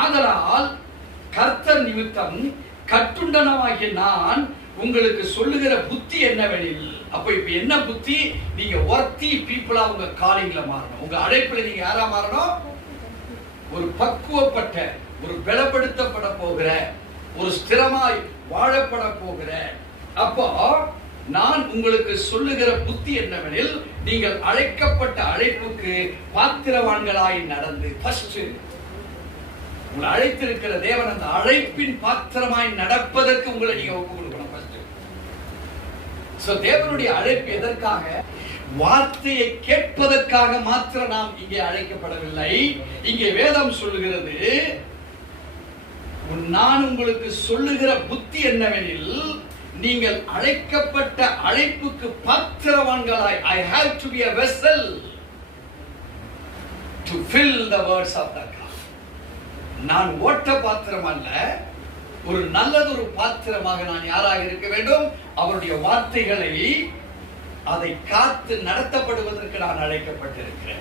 ஆதலால் கர்த்தர் நிமித்தம் கட்டுண்டனமாகிய நான் உங்களுக்கு சொல்லுகிற புத்தி என்னவெனில், அப்ப இப்ப என்ன புத்தி? நீங்க வர்த்தி பீப்புளா உங்க காலிங்ல மாறணும். உங்க அழைப்புல நீங்க யாரா மாறணும்? ஒரு பக்குவப்பட்ட, ஒரு பலப்படுத்தப்பட போகிற, ஒரு ஸ்திரமாய் வாழப்பட போகிற. அப்போ நான் உங்களுக்கு சொல்லுகிற புத்தி என்னவெனில், நீங்கள் அழைக்கப்பட்ட அழைப்புக்கு பாத்திரவான்களாய் நடந்து, ஃபர்ஸ்ட் உங்களை அழைத்திருக்கிற தேவன் அந்த அழைப்பின் பாத்திரமாய் நடப்பதற்கு உங்களை நீங்க ஒப்பு கொடுக்கணும். தேவனுடைய அழைப்பு எதற்காக? வார்த்தையை கேட்பதற்காக மாத்திரம் நாம் இங்கே அழைக்கப்படவில்லை. இங்கே வேதம் சொல்லுகிறது, நான் உங்களுக்கு சொல்லுகிற புத்தி என்னவெனில், நீங்கள் அழைக்கப்பட்ட அழைப்புக்கு பாத்திரவான்களாய், I have to be a vessel to fill the words of the God. நான் ஓட்ட பாத்திரம் அல்ல, ஒரு நல்லதொரு பாத்திரமாக நான் யாராக இருக்க வேண்டும்? அவருடைய வார்த்தைகளை அதை காத்து நடத்தப்படுவதற்கு நான் அழைக்கப்பட்டிருக்கிறேன்.